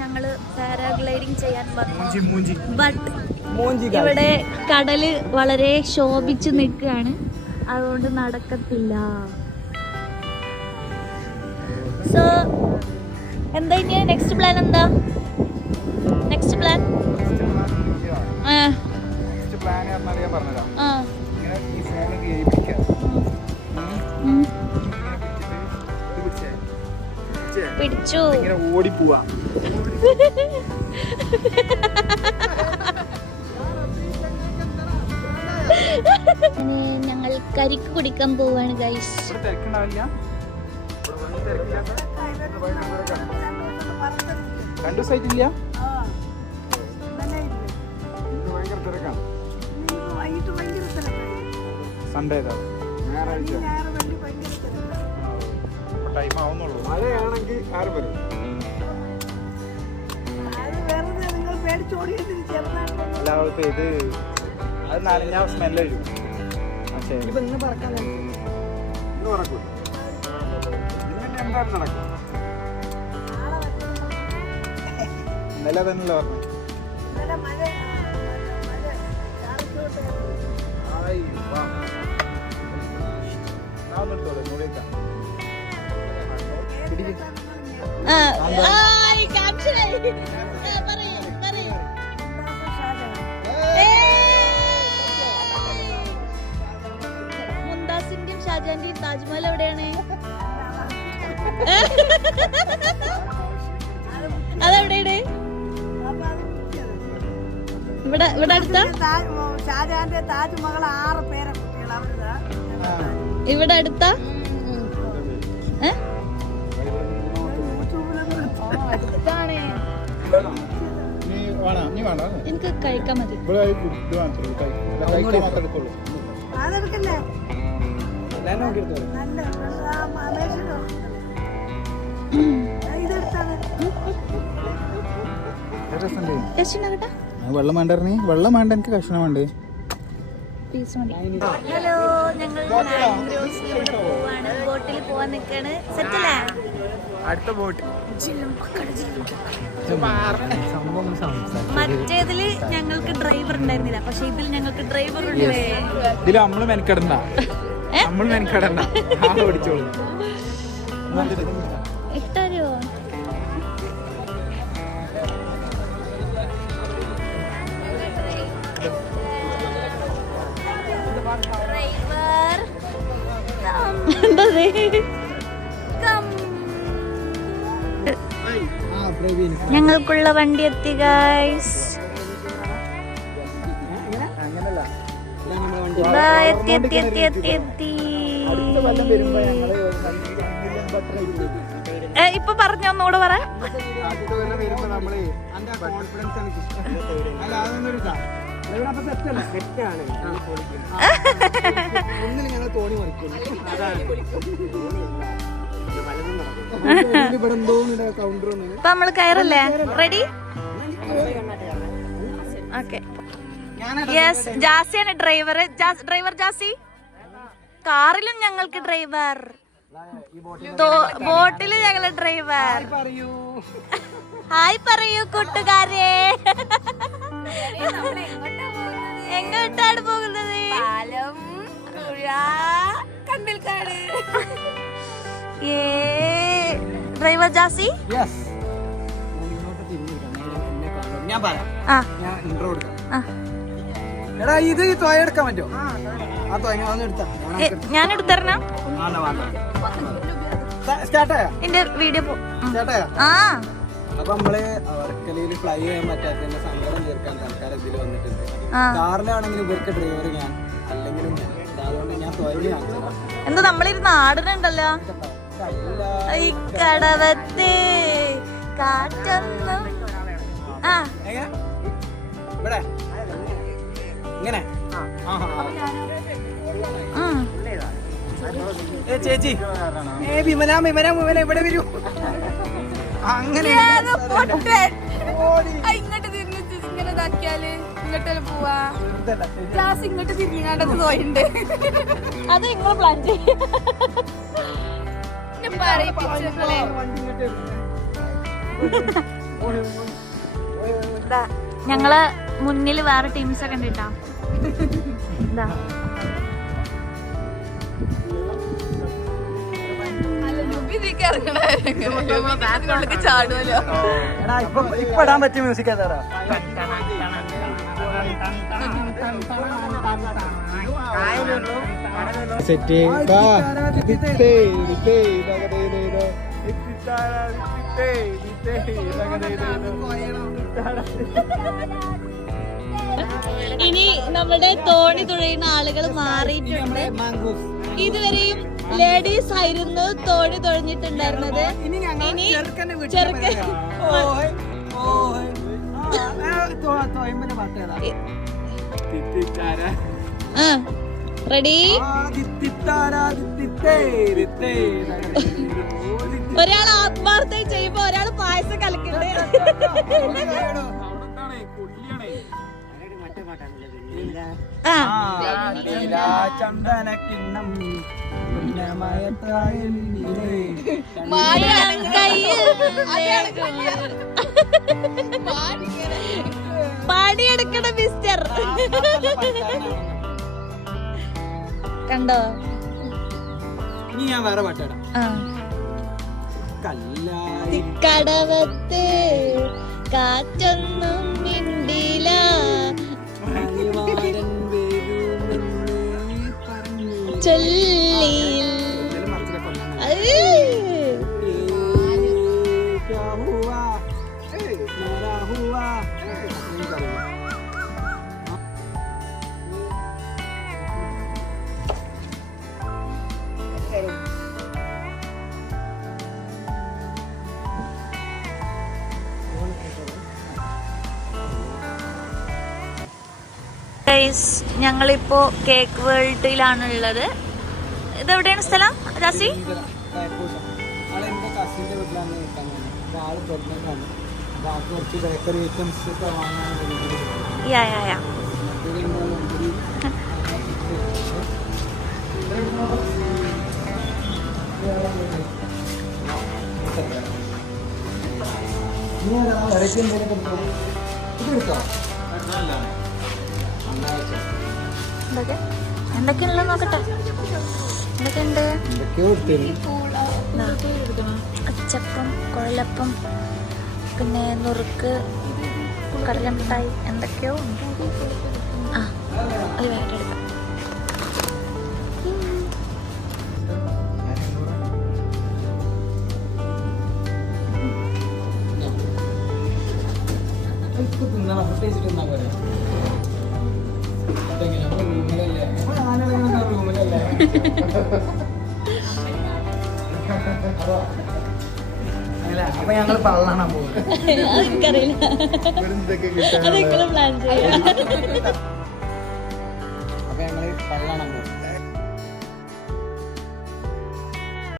ഞങ്ങൾ പാരാഗ്ലൈഡിങ് ചെയ്യാൻ വന്നു. ബട്ട് ഇവിടെ കടൽ വളരെ ശോഭിച്ച് നിൽക്കുകയാണ്. അതുകൊണ്ട് നടക്കത്തില്ല. സോ എന്താ ഇനി നെക്സ്റ്റ് പ്ലാൻ എന്താ? നെക്സ്റ്റ് പ്ലാൻ നെക്സ്റ്റ് പിടിച്ചേ. ഓടി പോവാ. ഇനി ഞങ്ങൾ കരിക്ക് കുടിക്കാൻ പോവാണ് ഗൈസ് രണ്ടു തിരക്കാണ്. സൺഡേ ഞായറാഴ്ച. ടൈം ആവുന്നുള്ളൂ മഴയാണെങ്കിൽ ആരും വരും. അല്ല അവൾക്ക് ഇത് അത് നനഞ്ഞ സ്മെല്ല് വരും. പക്ഷേ ഇന്ന് പറക്കൂല. ഇന്നിട്ട് എന്തായാലും നടക്കും. ഇന്നലെ തന്നെയല്ലേ പറഞ്ഞു? ആയി, വാ. ഞാൻ ഒന്ന് എടുത്തോളൂ, മുംതാസിന്റെയും ഷാജാന്റെയും താജ്മഹൽ എവിടെയാണ്? അതെവിടെയാണ്? ഇവിടെ ഇവിടെ അടുത്ത? ഷാജഹാന്റെ താജ്മഹൽ ആറ് പേരെ കുട്ടികൾ അവരുതാ. ഇവിടെ അടുത്ത? നീ വേണോ? നീ? എനിക്ക് കഴിക്കാൻ മതി. ഇവിടെ മാത്രമേ കഴിക്കാൻ മാത്രമേ എടുക്കുള്ളൂ. വെള്ളം വേണ്ടായിരുന്നേ വെള്ളം വേണ്ട എനിക്ക് കഷ്ണം വേണ്ടേ? പീസ് മതി. ഹലോ ഞങ്ങൾ ബോട്ടിൽ പോവാൻ നിൽക്കാണ് സെറ്റല്ലേ അടുത്ത ബോട്ട് മറ്റേതിൽ ഞങ്ങൾക്ക് ഡ്രൈവർ ഉണ്ടായിരുന്നില്ല. പക്ഷെ ഇതിൽ ഞങ്ങൾക്ക് ഡ്രൈവർ ഉണ്ട്. ഇതിൽ നമ്മൾ മെനക്കെടണ്ട. നമ്മൾ മെനക്കെടണ്ട. ആൾ ഓടിച്ചോളൂ. ഇട്ടോ ഡ്രൈവർ എന്താ ഞങ്ങൾക്കുള്ള വണ്ടി എത്തി ഗൈസ് ഇപ്പൊ പറഞ്ഞ ഒന്നുകൂടെ പറ ഒന്നിനും ഞങ്ങൾ തോണി മറിക്കും. ഇപ്പൊ നമ്മൾ കയറല്ലേ? റെഡി ഓക്കെ യെസ് ജാസിയാണ് ഡ്രൈവർ ഡ്രൈവർ ജാസി? കാറിലും ഞങ്ങൾക്ക് ഡ്രൈവർ ബോട്ടിൽ ഞങ്ങൾ ഡ്രൈവർ പറയൂ ഹായ് പറയൂ കൂട്ടുകാരെ. എങ്ങോട്ടാണ് പോകുന്നത്? ഏ ഡ്രൈവർ ജാസി. ഞാൻ പറയാം ആ. ഞാൻ ഇൻട്രോ കൊടുക്കാം എടാ ഇത് ഈ തോയ എടുക്കാൻ പറ്റുമോ? ആ തോയ ഞാൻ ഒന്ന് എടുത്താ. ഞാൻ എടുത്തരണം? സ്റ്റാർട്ടായാ എന്റെ വീഡിയോ ആ. അപ്പൊ നമ്മൾ വർക്കലയിൽ ഫ്ലൈ ചെയ്യാൻ പറ്റാത്തതിന്റെ സങ്കടം തീർക്കാൻ ആൾക്കാർ ഇതിൽ വന്നിട്ടുണ്ട്. കാറിലാണെങ്കിൽ ഇവർക്ക് ഡ്രൈവർ ഞാൻ അല്ലെങ്കിലും ഞാൻ. അതുകൊണ്ട് ഞാൻ കാണിച്ചതാ. എന്താ നമ്മളിരുന്ന് ആടുന്നുണ്ടല്ലോ? കടവത്തെ കാറ്റൊന്നും ആ. ഇവിടെ. ഇങ്ങനെ. ചേച്ചി. ഏ വിമല വിമല വിമല ഇവിടെ വരൂ. അങ്ങനെ ഇങ്ങോട്ട് തിരിഞ്ഞു ഇങ്ങനെ ഇതാക്കിയാൽ ഇങ്ങോട്ട് പോവാ? ക്ലാസ് ഇങ്ങോട്ട് തിരിഞ്ഞാണ്ടത് തോയുണ്ട് അത് നിങ്ങൾ പ്ലാൻ ചെയ്യും. ഞങ്ങൾ മുന്നിൽ വേറെ ടീംസ് ഒക്കെ ഉണ്ട് കേട്ടോ ഇതാ ബാക്കിനുള്ളിൽ ചാടുമല്ലോ എടാ ഇപ്പൊ ഇപ്പൊ ഇടാൻ പറ്റിയ മ്യൂസിക് ഏതാ സെറ്റ് ഇനി നമ്മുടെ തോണി തുഴയുന്ന ആളുകൾ മാറിയിട്ടുണ്ട്. ഇതുവരെയും ലേഡീസ് ആയിരുന്നു തോണി തുഴഞ്ഞിട്ടുണ്ടായിരുന്നത്. ഇനി ചെറുക്കൻ ആ. റെഡി ഒരാൾ ആത്മാർത്ഥ ചെയ്യുമ്പോ ഒരാൾ പായസം കലക്കുന്നുണ്ട് ആ ചന്ദന കിണ്ണം പണിയെടുക്കണ കണ്ടോ ഇനി ഞാൻ വേറെ പാട്ടാടാം കടവത്ത് കാറ്റൊന്നും മിണ്ടില മണിവാരൻ ഗൈസ് ഞങ്ങളിപ്പോ കേക്ക് വേൾഡിലാണ് ഉള്ളത് ഇതെവിടെയാണ് സ്ഥലം ജാസി ഇത് എടുക്കാം എന്തൊക്കെ? എന്തൊക്കെയാണല്ലോ നോക്കട്ടെ. എന്തൊക്കെയുണ്ട്? എന്തൊക്കെയോ അച്ചപ്പം കുഴലപ്പം പിന്നെ നുറുക്ക് കടലമിഠായി എന്തൊക്കെയോ ആ അത് വേറെ എടുക്കാം. അപ്പൊ ഞങ്ങൾ പള്ളാണ പോകുന്നത് അപ്പൊ ഞങ്ങൾ പള്ളാണാ പോകുന്നത്